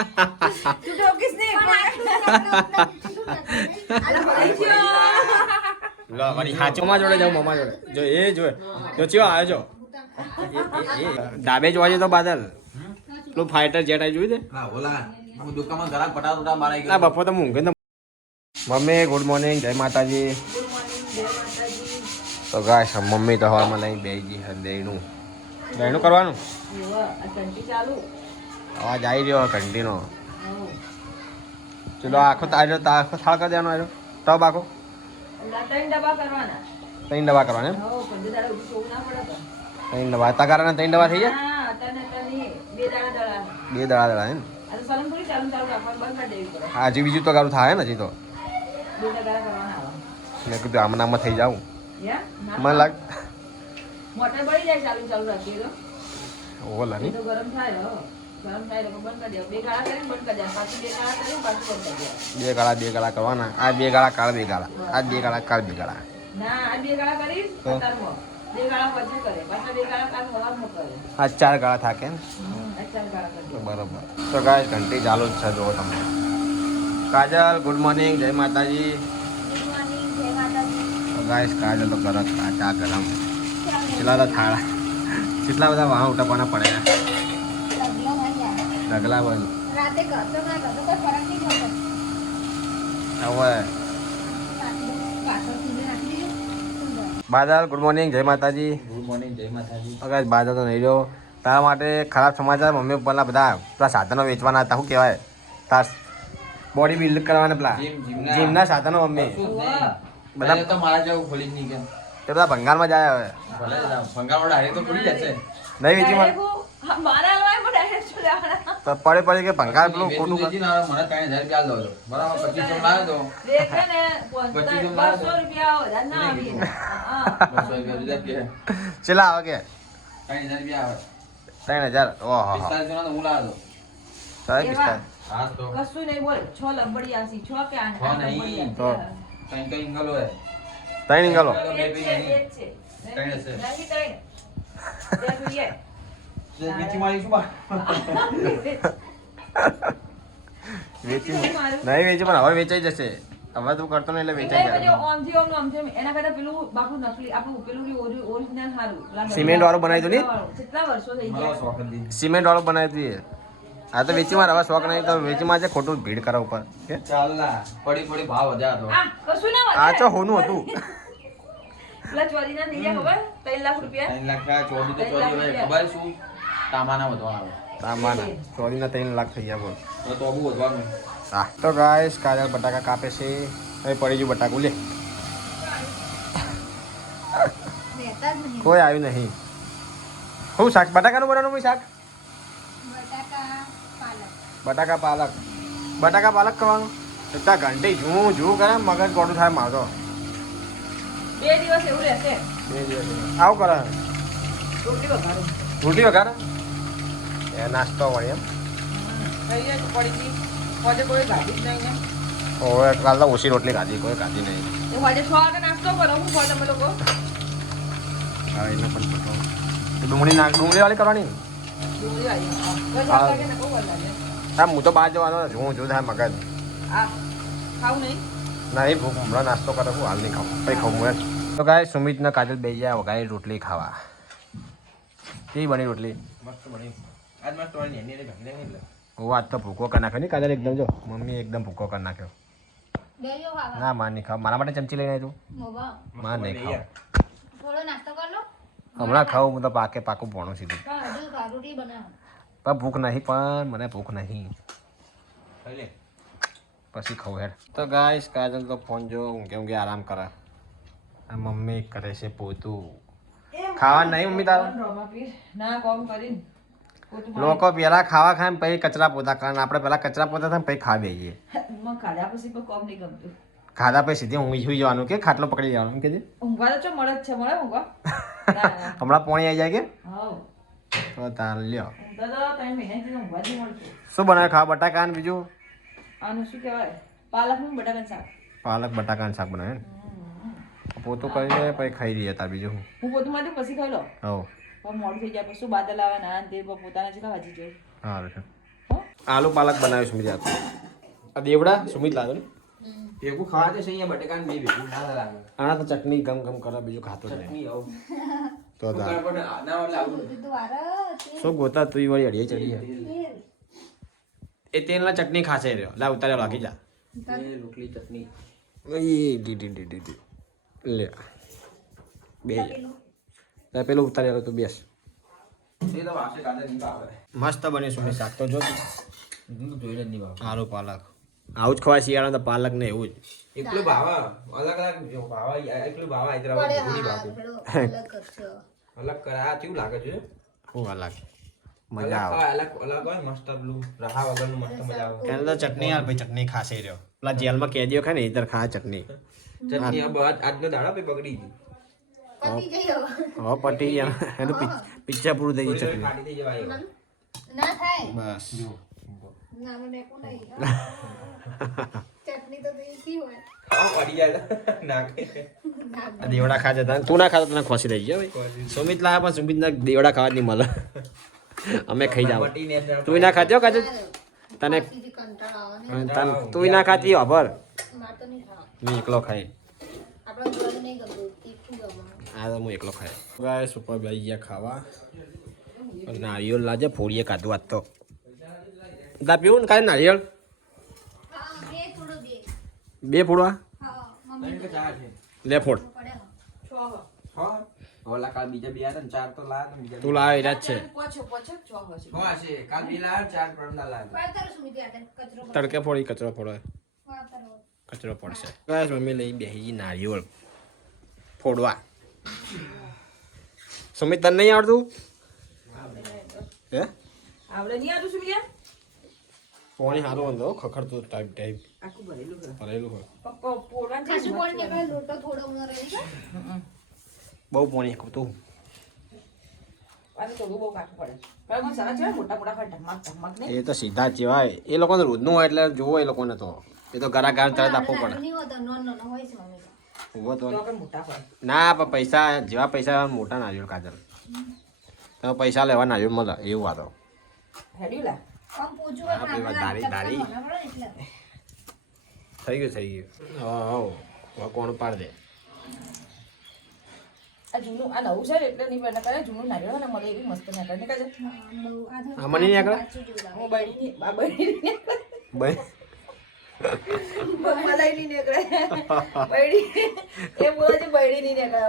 તું ઠોકીશ નહીં લો વળી હાચોમાં જોડે જાવ મમ્મા જોડે જો એ જો તો ચિયો આવ્યો જો ડાબે જોવા તો બાદલ પેલું ફાઈટર જેટ આવી જોયું હા ઓલા હું દુકાનમાં ગરાક પટાટા મારાઈ ના બપોર તો ઊંઘે ને મમ્મી ગુડ મોર્નિંગ જય માતાજી તો ગાશ મમ્મી તો હવામાં લઈને બેસી ગઈ દહીનું દહીનું કરવાનું અવાજ આવી રહ્યો ઘંટીનો ચલો આખો આખો થાળ કરી દેવાનો આવ્યો તબ આખો 3 ડબ્બા કરવાના એમ 3 ડબ્બા તગારાના 3 ડબ્બા થઈ જાય 2 દડા એમ હજી બીજું તો ગારું થાય ને હજી તો મેં કીધું આમનામાં થઈ જાઉં મને લાગ મોટર બળી જાય ચાલુ રાખીએ તો ઓલા નહીં ગરમ થાય બંધ કરી દે 2 ગાળા કરીને બંધ કરી દે પાછું 2 ગાળા કરીને પાછું બંધ કરી દે 2 ગાળા કરવાના આ 2 ગાળા કાળ 2 ગાળા આ 2 ગાળા કાળ 2 ગાળા ના આ 2 ગાળા કરી કતારમાં 2 ગાળા પછી કરે પાછા 2 ગાળા કાલ હવામાં કરે આ 4 ગાળા થાકે ને આ 4 ગાળા કરે બરોબર તો ગાય ઘંટી ચાલુ જ છે જો તમે કાજલ ગુડ મોર્નિંગ જય માતાજી તો ગાઈસ કાજલ તો ગરમ ચા ગરમ કેટલા થાળા કેટલા બધા વાહ ઉઠાવવાના પડ્યા ઢગલા બંધ રાતે કરતો ના કરતો કોઈ ફરક નહીં પડતો હવે બાદલ ગુડ મોર્નિંગ જય માતાજી ગુડ મોર્નિંગ જય માતાજી ગાઈસ બાદલ તો નહીં રહ્યો તારા માટે ખરાબ સમાચાર મમ્મી પપ્પાના બધા પેલા સાધનો વેચવાના હતા શું કહેવાય તાર બોડી બિલ્ડ કરવાના પેલા જીમના સાધનો મમ્મી બધા તો મારા જેવું ખોલી જ નહીં કેમ તે બધા ભંગારમાં જાય હવે ભલે ભંગાર ડાયરેક્ટ તો ખુલી જશે નહીં વેચી મારા હલવાય પણ ડાયરેક્ટ ચલાવવાના તો પડે કે ભંગાર પેલું ખોટું મને 3000 રૂપિયા દો બરાબર 2500 લાવ્યો તો દેખે ને 200 રૂપિયા વધારે ના આવી 200 રૂપિયા કે ચેલા આવે કે 3000 રૂપિયા આવે 3000 ઓહો 45 જણા તો હું લાવ્યો સાહેબ હા તો કશું નહીં બોલ 6 લંબડી આસી 6 કે 8 6 નહીં તો કઈ ઇંગલો હે 3 ઇંગલો બીજી મારી શું બા વેચી નહીં વેચી પણ હવે વેચાઈ જશે હવે તું કરતો નહીં એટલે વેચાઈ જાય એના કરતા પેલું બાપુ નકલી આપણું પેલું ઓરિજિનલ સારું સિમેન્ટ વાળું બનાવી દો ને કેટલા વર્ષો થઈ મારો ગયા શોખ હતી સિમેન્ટ વાળું બનાવી દઈએ આ તો વેચીમાં હવે શોખ નહીં તો વેચીમાં છે ખોટું ભીડ કરા ઉપર કે ચાલ ના પડી ભાવ વધ્યા તો આ કશું ના આ તો હોનું હતું પેલા ચોરીના નહીં ખબર 3 લાખ રૂપિયા 3 લાખ કા ચોરી તો ચોરી હોય ખબર શું તામાના વધવાના સામાના ચોરીના 3 લાખ થઈ ગયા બોલ તો બહુ વધવાનું હા તો ગાઈસ કાજલ બટાકા કાપે છે હવે પડી ગયું બટાકું લે રહેતા જ નહીં કોઈ આવ્યું નહીં શું શાક બટાકાનું બનાવવાનું કોઈ શાક બટાકા પાલક બટાકા પાલક કરવાનું એટલા ઘંટી જું કરે મગજ ગોળું થાય મારો 2 દિવસ એવું રહેશે 2 દિવસ આવું કરે રોટલી વઘારો રોટી વગાડે એ નાસ્તો વળી એમ કઈ પડી ગઈ હોજે કોઈ ગાડી જ નહીં ને ઓવે કાલ તો ઓછી રોટલી ખાધી કોઈ ખાધી નહીં એ હોજે 6 વાગે નાસ્તો કરો હું ખો તમે લોકો હા એને પણ પતો ડુંગળી વાળી કરવાની ડુંગળી વાળી બસ હા. લાગે ને બહુ વાર લાગે હા હું તો બહાર જવાનો છું થાય મગજ આ ખાવું નહીં નહીં ભૂખ હમણાં નાસ્તો કરે હું હાલ નહીં ખાવું કંઈ ખાવું એમ તો ગાય સુમિતને કાજલ બે ગયા વગાડી રોટલી ખાવા કેવી બની રોટલી મસ્ત બની આજ મસ્ત બની એની ભાગી નહીં એટલે હું આજ તો ભૂકો કરી નાખ્યો નહીં કાજલ એકદમ જો મમ્મી એકદમ ભૂકો કરી નાખ્યો બેજો ખાવા ના માર નહીં ખાવ મારા માટે ચમચી લઈને આવ્યું મોવા માર નહીં ખાવ થોડો નાસ્તો કર લો હમણાં ખાવું હું તો પાકું ભણું સીધું પણ હજુ રોટી બનાવો પણ ભૂખ નહીં પણ મને ભૂખ નહીં ખાઈ લે પછી ખાવું હેડ તો ગાઈસ કાજલ તો ફોન જો ઊંઘે આરામ કરે આ મમ્મી કરે છે પોતું ખાવા નહીં મમ્મી તારા ના કોમ કરીને લોકો પેલા ખાવા ખાય ને પછી કચરા પોતા કરે ને આપણે પેલા કચરા પોતા થાય ને પછી ખાવા બેસીએ મને ખાધા પછી પણ કોમ નહીં ગમતું ખાધા પછી સીધી ઊંઘી સુઈ જવાનું કે ખાટલો પકડી જવાનું એમ કે છે ઊંઘવા તો ચો મળે જ છે મળે ઊંઘવા હમણાં પોણી આવી જાય કે હા તો તાર લ્યો ઊંઘવા તો 3 મહિનાથી ઊંઘવા જ નહીં મળતું શું બનાવે ખાવા બટાકા ને બીજું આનું શું કહેવાય પાલકનું બટાકાનું શાક પાલક બટાકાનું શાક બનાવે ને પોતું કરીને પછી ખાઈ રહીએ તાર બીજું હું પોતું માટે પછી ખાઈ લો હવ પણ મોડું થઈ જાય પછી શું બાદલ આવે ના તે પોતાના જેટલા વાંચી જોઈએ સારું છે હો આલુ પાલક બનાવ્યું સુમિત યાર આ દેવડા સુમિત લાગે ને ભેગું ખાવા છે અહીંયા બટેકાને બે ભેગું ના લાગે આના તો ચટણી ગમ ગમ કરે બીજું ખાતો જ નહીં ચટણી આવું તો તા પણ ના એટલે આવું તું વારા શું ગોતા તું વળી અડીએ ચડી હે. એ તેલના ચટણી ખાશે રહ્યો લા ઉતારે લાગી જા રોટલી ચટણી ઈ ડી ડી ડી ડી ડી. લે બે જા પેલું ઉતારે તું બેસ એ તો વાસે કાઢે નહીં ભાવે મસ્ત બની સુમિત શાક તો જો તું. હું જોઈને જ નહીં ભાવે આલુ પાલક આવું જ ખવાય શિયાળા તો પાલક ને એવું જ એકલું ભાવે અલગ અલગ જો ભાવે એકલું ભાવે હૈદરાબાદ પૂરી ભાવે અલગ કરશો અલગ કરે આ કેવું લાગે છે શું અલગ મજા આવે અલગ અલગ હોય મસ્ત પેલું રહા વગરનું મસ્ત મજા આવે એને તો ચટણી યાર ભાઈ ચટણી ખાશે રહ્યો પેલા જેલમાં કેદીઓ ખાય ને એ ખાય ચટણી ચટણી આ બહાર આજનો દાડા પે બગડી ગઈ પતી જઈ હવે પટી ગયા એનું પિક્ચર પૂરું થઈ ગયું ચટણી ખાટી થઈ જવાય ના થાય બસ ના મને કો નહીં ચટણી તો દેખી હોય પડી જાય નાખે આ દેવડા ખા જતા તું ના ખાતો તને ખોસી થઈ ગયો ભાઈ સુમિત લાયા પણ સુમિત ના દેવડા ખાવા જ નહીં મળે અમે ખાઈ જાવ પટીને તું ના ખાતી હો કાજલ તને સીધી કંટાળો આવે ને તું ના ખાતી હબર માર તો નહીં ખાવા મેં એકલો ખાઈ આપણે ઘર નહીં ગમતું તીખું ગમે આ તો હું એકલો ખાઈ ગાય સુપર ભાઈ ગયા ખાવા નારિયેળ લાજે ફોડીએ કાઢું આજ તો તા પીવું ને કાલે નારિયેળ હા બે થોડો બે બે ફોડવા હા મમ્મી ચાર છે લે ફોડ પડે હા ઓલા કાલ બીજા બે હતા ને ચાર તો લાયા ને બીજા તું લાવે એ જ છે પોછો પોછો છ હશે હા છે કાલ બે લાયા ચાર પરમદા લાયા વાત કરો સુમિતિ આટે કચરો તડકે ફોડી કચરો ફોડો વાત કરો કચરો પડશે ગાય મમ્મી લઈ બેસી નારિયેળ ફોડવા સુમિત તને નહીં આવડતું હે આવડે નહીં આટલું શું બીજા પાણી સારું હતો ખખડતું ટાઈપ ટાઈપ આખું ભરેલું છે ભરેલું હોય પોળવાનું છે ખાસું કોણ નીકળે લોટો થોડો ઉનો રહી છે બહુ પાણી હતું અને થોડું બહુ કાઢવું પડે પણ મને સારા છે મોટા મોટા ખાય ઢમાક ઢમાક ને એ તો સીધા જ જેવાય એ લોકોને રોજનું હોય એટલે જોવો એ લોકોને તો એ તો ઘરા ઘર તરત આપવું પડે નહીં હોતો નોન હોય છે મમ્મી ઉભો તો તો આપણે મોટા હોય ના પણ પૈસા જેવા પૈસા મોટા નારિયેળ કાજલ તો પૈસા લેવા નારિયેળ મળે એવું વાતો હેડ્યું લા આમ પૂછું હા, પેલી વાત દારી, દારી. એટલે થઈ ગયું હા હવે કોણ પાડ દે આ જૂનું આ નવું છે ને એટલે નહીં બને કરે જૂનું નારિયેળ હોય ને મળે એવી મસ્ત ના કરે ને કાજે આમાં નહીં નીકળે? હું બળી આ બળી ભાઈ મલાઈ નહીં નીકળે બળી એ બોલે છે બળી નહીં નીકળે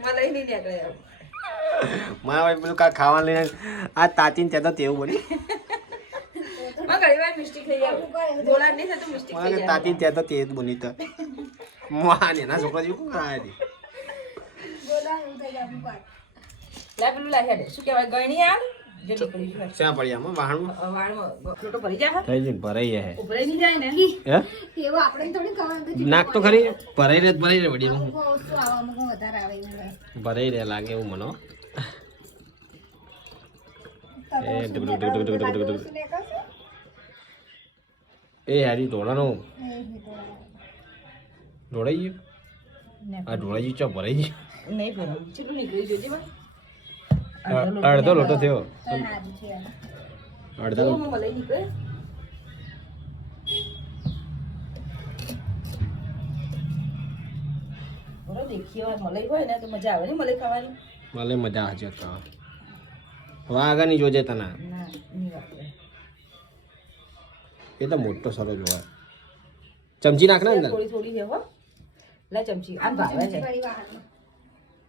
મલાઈ નહીં નીકળે મારા ભાઈ પેલું કાંઈ ખાવા લઈને આ તાતીને ત્યાં તો તેવું બની માં ઘણી વાર મિસ્ટેક થઈ જાય બોલા નહીં થતું મિસ્ટેક થઈ જાય તાતીને ત્યાં તો તે જ બની તો માને એના છોકરા જેવું કોણ કરાય હતી બોલા એવું થઈ જાય પાટ લા પેલું લા હેડે શું કહેવાય ગણી આલ જે નીકળી ગયું શ્યાં પડી આમાં વાહણમાં વાળમાં લોટો ભરી જાય થઈ જઈને ભરાઈ જાય ઉભરાઈ નહીં જાય ને હે એવો આપણે થોડી ખબર નાક તો ખરી ભરાઈ રહે વડી વસ્તુ આવે અમુક વધારે આવે એવું હોય. ભરાઈ રહે લાગે એવું મનો તરત એ વસ્તુ ડુક ડુક ડુક ડુક ડુક ડુક ડુક. વસ્તુ નીકળશે? એ હારી ઢોળાનું એ નીકળે. ઢોળાઈ ગયું આ ઢોળાઈ ગયું ચો ભરાઈ ગયું નહીં ભરાવું ચેટલું નીકળી જોજે માં અડધો લોટો થયો તો સારું છે એમ. અડધો હું મલાઈ નીકળે બરોબર દેખીએ મલાઈ હોય ને તો મજા આવે ને મલાઈ ખાવાની મને મજા હશે તો હવે આગળની જોજે તને ના નહીં વાપરે એ તો મોટો સરો જોવા ચમચી નાખ ને અંદર થોડી થોડી છે હો લે ચમચી આમ ભાવે છે ફરી વાહન.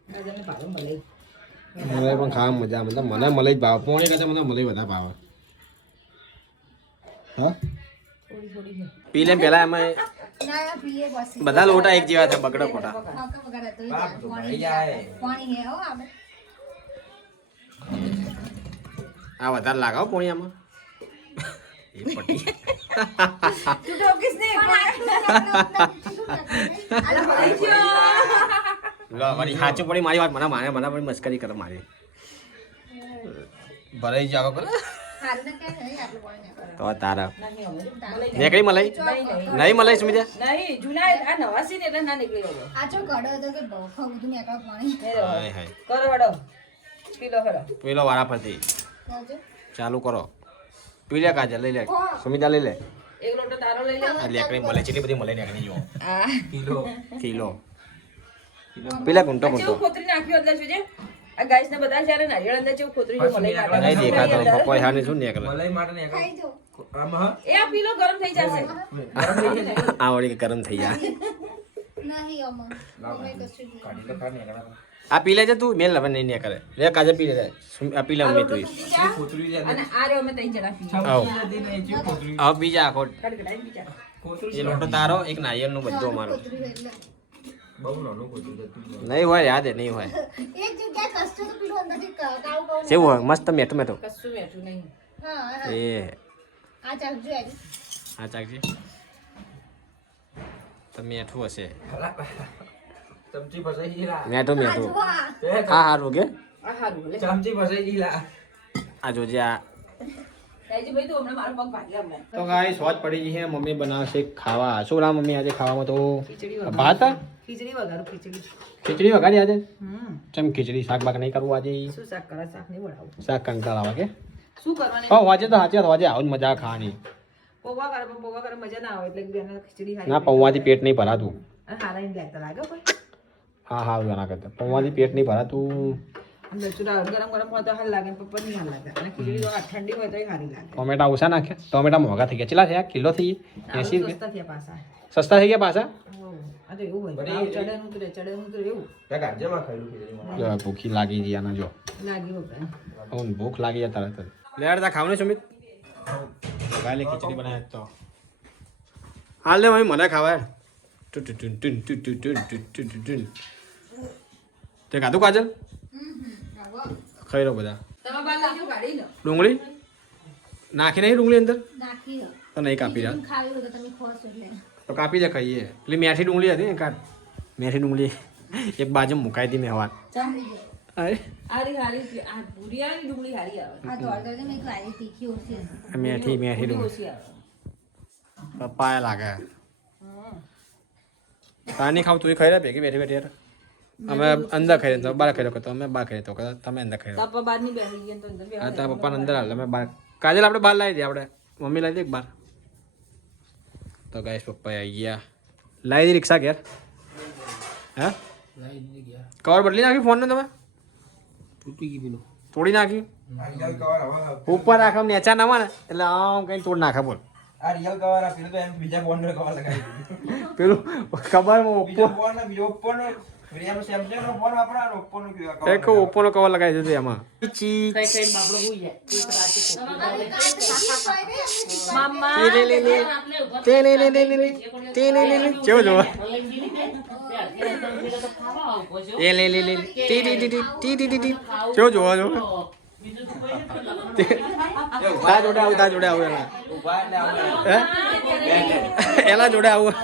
દાદાને ભાવે મલાઈ મને પણ ખાવા મજા આવે મને મલાઈ જ ભાવે પોણી કરતા મને મલાઈ વધારે ભાવે હા થોડી થોડી છે પી લે પેલા એમાં ના પીએ પછી બધા લોટા એક જેવા છે બગડો ખોટા કાકા વગર તો બાપ તો પાણી ભરાઈ જાય. પાણી હે હો આપણે આ વધારે લાગાવ પોણી આમાં એ પટી તું ઠોકીશ નહીં આલા મલાઈ ગયો લો વળી સાચું પડી મારી વાત મને પણ મસ્કરી કરે મારી ભરાઈ જાવ કરે હાલ ને કે નહીં આટલું પાણી નીકળે. તો તારા નહીં હવે મલાઈ નીકળી મલાઈ નહીં મલાઈ સુમિજા નહીં જૂના આ નવા છે ને એટલે ના નીકળી હવે આ ચો ગળો હતો કે બહુ બધું નીકળે પાણી હાય હાય કરો હેડો પી લો હેડો પેલો વારા ફરતી જોજો. ચાલુ કરો પી લે કાજલ લઈ લે સુમિતા લઈ લે એક લોટો તારો લઈ લે આ લેકડી મળે છે એટલી બધી મળે લેકડી જો આ કિલો પેલા ગુંટો જેવું ગુંટો ખોતરી નાખ્યું અંદર શું છે આ ગાઈસ ને બધા જ્યારે નારિયેળ અંદર જેવું ખોતરી જેવું મલાઈ કાઢે નહીં દેખાતો પપ્પા હાને શું નીકળે મલાઈ માટે ને ખાઈ જો આમાં હા એ આ પીલો ગરમ થઈ જશે ગરમ થઈ જાય આ વળી કે ગરમ થઈ જાય નહીં અમર અમે કશું જ કાઢી લો કાઢ ને આ પી લેજે તું મેલ હવે નહીં કરે લે કાજલ પી લે આ પી લે આ અમે લોટો તું પી જા. કોતરી જાય અને આ રહ્યો અમે ત્રણ જણા પીએ આવ નદી ને જે કોતરી આવ બીજા આખો કડકડાઈ બીજા કોતરી એ લોટો તારો એક નારિયેળ નું બધું અમારો કોતરી એટલે બહુ નાનું કોતરી જતું નહીં હોય યાદ નહીં હોય એક જગ્યાએ કસ્ટો તો પેલું અંદરથી કાળું કાળું જેવું હોય મસ્ત મેઠું મેઠું કશું મેઠું નહીં હા હા એ આ ચાખજો યાર આ ચાકજી તો મેઠું હશે ચમચી ફસાઈ ગઈલા મેઠું આ મેઠું જુઓ આ. હા હારું કે આ હારું લે ચમચી ફસાઈ ગઈલા આ જોજે આ રાજી ભાઈ તો હમણાં મારો પગ ભાગ્યા હમણાં તો ગાઈ સોચ પડી ગઈ છે મમ્મી બનાવશે ખાવા શું લા મમ્મી આજે ખાવામાં તો ખીચડી ભાત ખીચડી વઘારું ખીચડી ખીચડી વગાડી આજે હમ ચમ ખીચડી શાક બાક નહીં કરવું આજે શું શાક કરે શાક નહીં બનાવું શાક કંટાળ આવે કે શું કરવાની હા વાજે તો સાચી વાત વાજે આવું જ મજા આવે ખાવાની પૌવા કરે પણ પૌવા કરે મજા ના આવે એટલે બેન ખીચડી ખાઈ ના પૌવાથી પેટ નહીં ભરાતું અને હારા નહીં લાગતા લાગે પણ હા હા એના કરતા પૌવાથી પેટ નહીં ભરાતું અંદર ચૂલા ગરમ ગરમ હોય તો હાલ લાગે ને પપ્પા નહીં હાલ લાગે અને ખીચડી તો ઠંડી હોય તો સારી લાગે ટોમેટા ઓછા નાખ્યા ટોમેટા મોંઘા થઈ ગયા કેટલા થયા કિલો થઈ ગયા 80 રૂપિયા સસ્તા થયા પાછા સસ્તા થઈ ગયા પાછા આ તો એવું હોય ભાવ ચડે નું તો એવું ત્યાં ગાજરમાં ખાયેલું ખીચડીમાં જો ભૂખી લાગી ગઈ આના જો લાગ્યું હોય હવે ભૂખ લાગી જાય તરત જ લે અડધા ખાવ ને સુમિત ગાલે ખીચડી બનાવ્યા તો હાલ લે મમ્મી મને ખાવા ટુ ટુ ટુ ટુ ટુ ટુ ટુ ટુ ટુ ટુ ટુ. તે ખાધું કાજલ ખાઈ લો બધા તમે બાર લાગ્યું કાઢી લો ડુંગળી નાખી નહીં ડુંગળી અંદર નાખી દો. તો નહીં કાપી રહ્યા ખાવી હોય તો તમે ખોશ એટલે તો કાપી દે ખાઈએ પેલી મેઠી ડુંગળી હતી ને કાઢ મેઠી ડુંગળી એક બાજુ મુકાઈ હતી મેં હવાર અરે હારી હારી આ ભૂરિયાની ડુંગળી હારી આવે આ તો અડધો મેં ખાઈ તીખી ઓછી હશે. મેઠી મેઠી ડુંગળી ડુંગળી ઓછી આવે પપ્પાએ લાગે તાર નહીં ખાવ તું ખાઈ રહ્યા ભેગી બેઠી બેઠી યાર અમે અંદર ખાઈ રહ્યા તો બહાર ખાઈ રહ્યો તો અમે બહાર ખાઈ તો તમે અંદર ખાઈ રહ્યા તાપા બાર ની બેસી ગયા તો અંદર હા તારા પપ્પાને અંદર હાલ અમે બહાર કાજલ આપણે બહાર લાવી દઈએ આપણે મમ્મી લાવી દે બહાર તો ગાઈસ પપ્પા આવી ગયા લાવી દી રિક્ષા ઘેર હા કવર બદલી નાખ્યું ફોનનો તમે તૂટી ગઈ પેલું તોડી નાખ્યું આ રિયલ કવર હવે ઉપર રાખો નેચા ના ને એટલે આમ કઈ તોડ નાખે બોલ આ રિયલ કવર આ પેલું તો એમ બીજા ફોન નો કવર લગાવી દીધું પેલું ખબર બીજો ફોન ને બીજો ઓપ્પો નો રિયલ સેમસંગ નો ફોન વાપરા ઓપ્પો નો કવર એક ઓપ્પો નો કવર લગાવી દીધું એમાં ચી કઈ કઈ બાપડો હોઈ જાય એક રાતે મામા તે લે લે તે લે લે લે લે તે લે લે લે કેવો જોવા એ લે લે લે T T T T T T T કેવો જોવા જો તા જોડે આવું એના ઉભા એટલે આપણે હે એલા જોડે આવું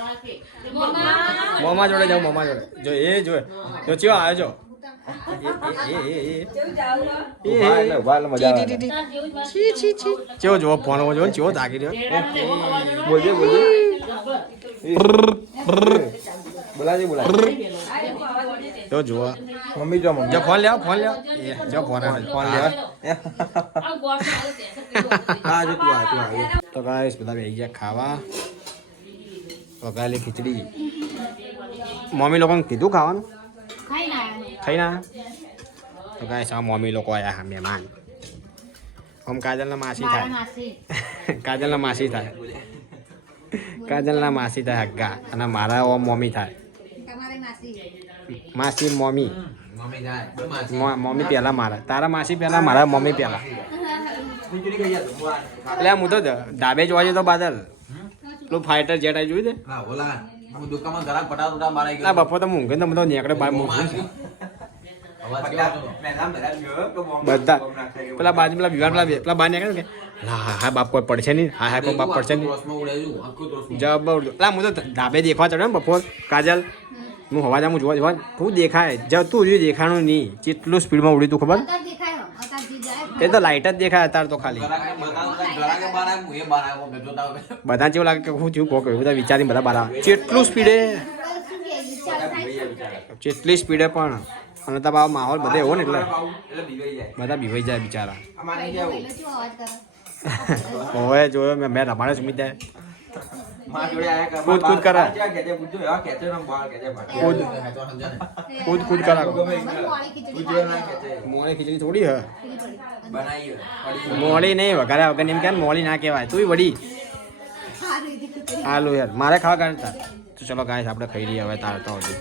મોમા જોડે જાવ મોમા જોડે જો એ જો જો ચિયો આવ્યો જો ઉભા એટલે મજા આવે છી છી છી ચેવો જો ફોન જો ચેવો જાગી રહ્યો બોલજે બોલાજી બોલા જો જો મમ્મી જો મમ્મી જો ફોન લ્યો એ જો ફોન આવે ફોન લ્યો હા જો તું આ તો ગાઈસ બધા બેસી ગયા ખાવા વઘારેલી ખીચડી મમ્મી લોકોને કીધું ખાવાનું ખાઈ ના આવ્યા. ખાઈ ના તો ગાઈસ આ મમ્મી લોકો આયા હા મહેમાન આમ કાજલના માસી મારા થાય માસી કાજલના માસી થાય કાજલના માસી થાય હગ્ગા અને મારા ઓમ મમ્મી થાય તમારી માસી માસી મમ્મી મમ્મી જાય મમ્મી પહેલા મારા તારા માસી પહેલા મારા મમ્મી પહેલા ખીચડી ખાઈ જા એટલે હું તો ધાબે જોવા જતો બાદલ પેલું ફાઈટર જેટ આવી જોયું હા ઓલા હું દુકાનમાં ગરાક પટાવતા મારા તે બપોર તો મૂંઘે ને બધો નીકળે બહાર મૂંઘું બધા પેલા બાજુ પેલા વિવાન પેલા બહાર નીકળે કે હા બાપ કોઈ પડશે નહીં હા કોઈ બાપ પડશે નહીં જબર પેલા હું તો ધાબે દેખવા ચડ્યો ને બપોર કાજલ હું હવા જામું જોવા તું દેખાય જતું રહ્યું દેખાણું નહીં કેટલું સ્પીડમાં ઉડી તું ખબર અત્યારે દેખાય હો, અત્યારે જે જાય એ તો લાઇટ જ દેખાય અત્યારે તો ખાલી બધા જેવું લાગે કે હું થયું કોક બધા વિચારીને બધા બહાર આવે કેટલું સ્પીડે શું કહે ચાલુ થાય જેટલી સ્પીડે પણ અને તો માહોલ બધે એવો ને એટલે એટલે બીવાઈ જાય બધા બીવાઈ જાય બિચારા અમારે પહેલો શું અવાજ કરે ઓવે જોયો મેં રમાડે સુમિત માં જોડે આયા કે કૂદ કૂદ કરા. ખેંચે પૂછજો એવા ખેંચે ને બાળ ખેંચે માં કૂદ કરા મોળી ખીચડી પૂછજો ના ખેંચે મોળી ખીચડી થોડી હ પડી. બનાવી મોળી નહીં વઘાર્યા વગર એમ કે મોળી ના કહેવાય તું વડી સારી રીતે ખીચડી. આલુ યાર મારે ખાવા કાઢતા તો ચલો ગાય આપણે ખાઈ લઈએ હવે તાર તો હજુ